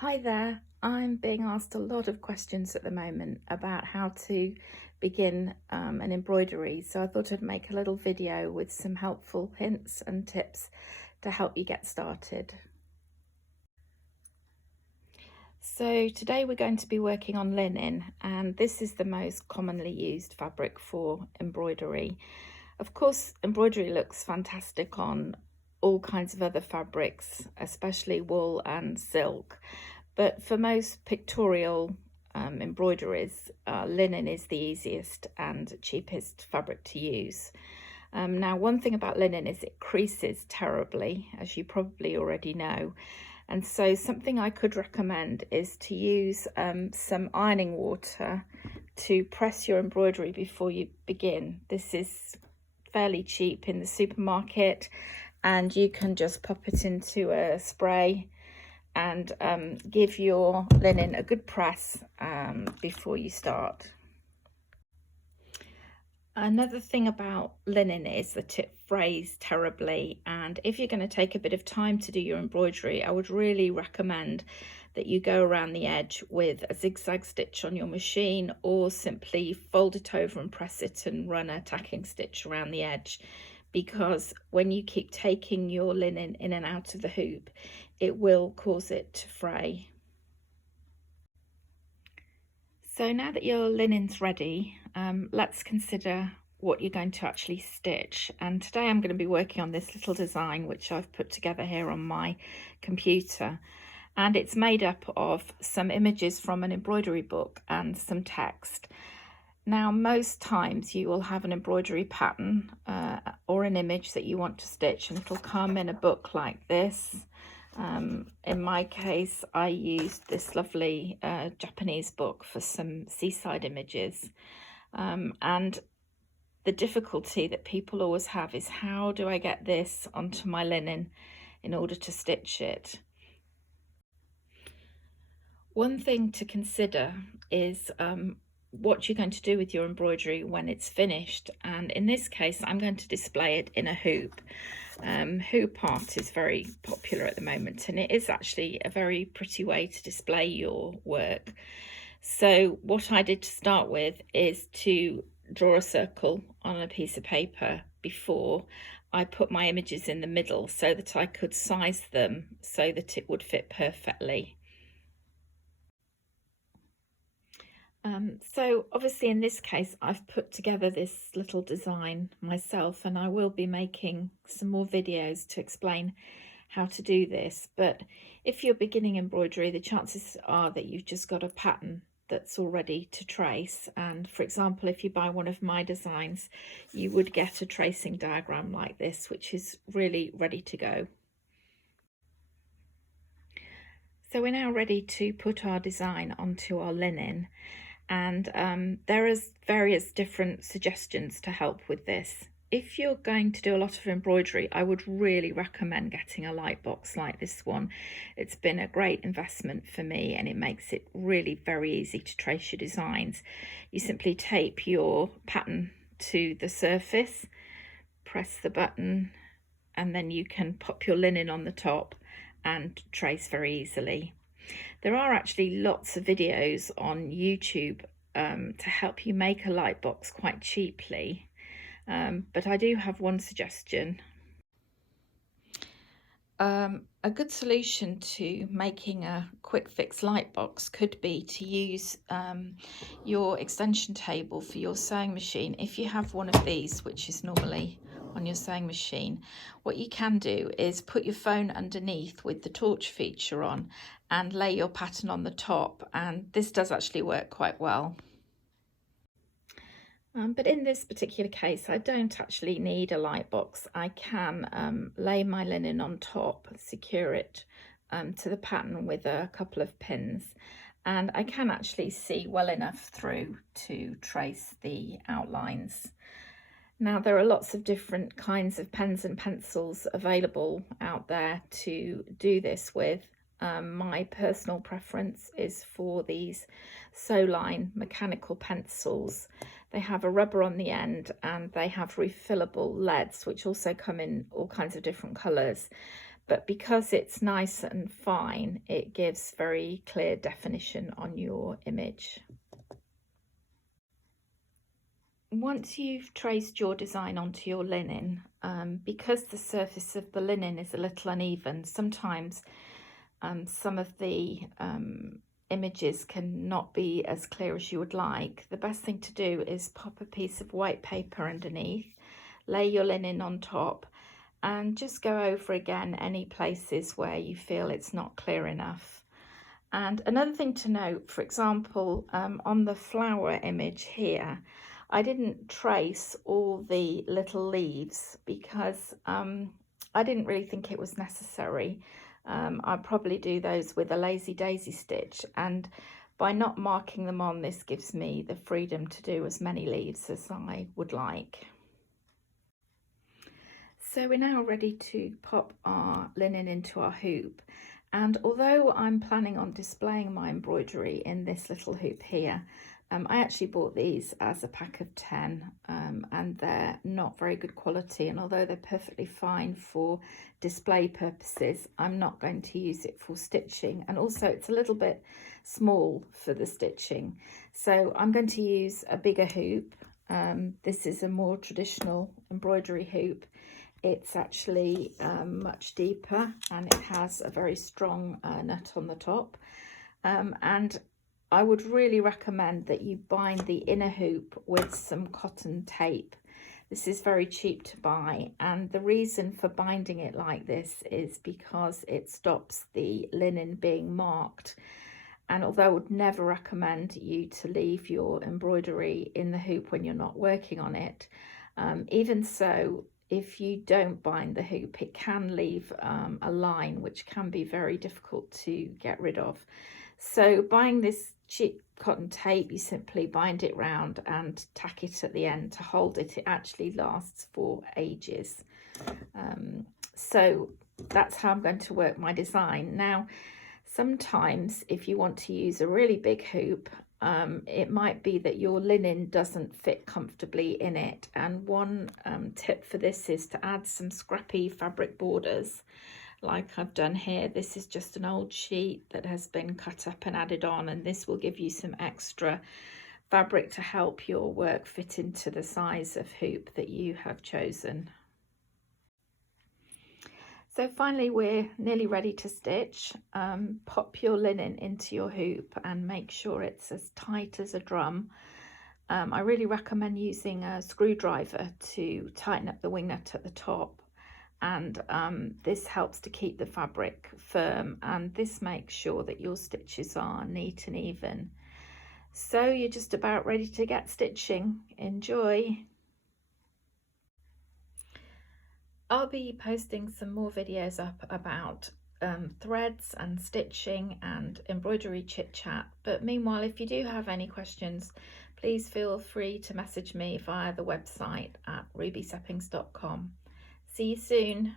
Hi there. I'm being asked a lot of questions at the moment about how to begin an embroidery. So I thought I'd make a little video with some helpful hints and tips to help you get started. So today we're going to be working on linen, and this is the most commonly used fabric for embroidery. Of course, embroidery looks fantastic on all kinds of other fabrics, especially wool and silk. But for most pictorial embroideries, linen is the easiest and cheapest fabric to use. Now, one thing about linen is it creases terribly, as you probably already know. And so something I could recommend is to use some ironing water to press your embroidery before you begin. This is fairly cheap in the supermarket, and you can just pop it into a spray and give your linen a good press before you start. Another thing about linen is that it frays terribly, and if you're going to take a bit of time to do your embroidery, I would really recommend that you go around the edge with a zigzag stitch on your machine, or simply fold it over and press it and run a tacking stitch around the edge, because when you keep taking your linen in and out of the hoop, it will cause it to fray. So now that your linen's ready, let's consider what you're going to actually stitch. And today I'm going to be working on this little design which I've put together here on my computer. And it's made up of some images from an embroidery book and some text. Now, most times you will have an embroidery pattern or an image that you want to stitch, and it'll come in a book like this. In my case, I used this lovely Japanese book for some seaside images. And the difficulty that people always have is, how do I get this onto my linen in order to stitch it? One thing to consider is what you're going to do with your embroidery when it's finished. And in this case, I'm going to display it in a hoop. Hoop art is very popular at the moment, and it is actually a very pretty way to display your work. So what I did to start with is to draw a circle on a piece of paper before I put my images in the middle, so that I could size them so that it would fit perfectly. So obviously in this case I've put together this little design myself, and I will be making some more videos to explain how to do this. But if you're beginning embroidery, the chances are that you've just got a pattern that's all ready to trace. And for example, if you buy one of my designs, you would get a tracing diagram like this, which is really ready to go. So we're now ready to put our design onto our linen, and there is various different suggestions to help with this. If you're going to do a lot of embroidery, I would really recommend getting a light box like this one. It's been a great investment for me, and it makes it really very easy to trace your designs. You simply tape your pattern to the surface, press the button, and then you can pop your linen on the top and trace very easily. There are actually lots of videos on YouTube to help you make a light box quite cheaply, but I do have one suggestion. A good solution to making a quick fix light box could be to use your extension table for your sewing machine. If you have one of these, which is normally on your sewing machine, what you can do is put your phone underneath with the torch feature on and lay your pattern on the top, and this does actually work quite well. But in this particular case, I don't actually need a light box. I can lay my linen on top, secure it to the pattern with a couple of pins, and I can actually see well enough through to trace the outlines. Now, there are lots of different kinds of pens and pencils available out there to do this with. My personal preference is for these Soline mechanical pencils. They have a rubber on the end, and they have refillable leads, which also come in all kinds of different colours. but because it's nice and fine, it gives very clear definition on your image. Once you've traced your design onto your linen, because the surface of the linen is a little uneven, sometimes some of the images can not be as clear as you would like. The best thing to do is pop a piece of white paper underneath, lay your linen on top, and just go over again any places where you feel it's not clear enough. And another thing to note, for example, on the flower image here, I didn't trace all the little leaves because I didn't really think it was necessary. I'd probably do those with a lazy daisy stitch, and by not marking them on, this gives me the freedom to do as many leaves as I would like. So we're now ready to pop our linen into our hoop, and although I'm planning on displaying my embroidery in this little hoop here, I actually bought these as a pack of 10 and they're not very good quality, and although they're perfectly fine for display purposes, I'm not going to use it for stitching, and also it's a little bit small for the stitching. So I'm going to use a bigger hoop. This is a more traditional embroidery hoop. It's actually much deeper and it has a very strong nut on the top, and I would really recommend that you bind the inner hoop with some cotton tape. This is very cheap to buy, and the reason for binding it like this is because it stops the linen being marked. And although I would never recommend you to leave your embroidery in the hoop when you're not working on it, even so, if you don't bind the hoop, it can leave a line which can be very difficult to get rid of. So buying this cheap cotton tape, you simply bind it round and tack it at the end to hold it. It actually lasts for ages. So that's how I'm going to work my design. Now, sometimes if you want to use a really big hoop, it might be that your linen doesn't fit comfortably in it. And one tip for this is to add some scrappy fabric borders, like I've done here. This is just an old sheet that has been cut up and added on, and this will give you some extra fabric to help your work fit into the size of hoop that you have chosen. So finally, we're nearly ready to stitch. Pop your linen into your hoop and make sure it's as tight as a drum. I really recommend using a screwdriver to tighten up the wing nut at the top, and this helps to keep the fabric firm, and this makes sure that your stitches are neat and even. So you're just about ready to get stitching. Enjoy! I'll be posting some more videos up about threads and stitching and embroidery chit chat, but meanwhile, if you do have any questions, please feel free to message me via the website at rubyseppings.com. See you soon.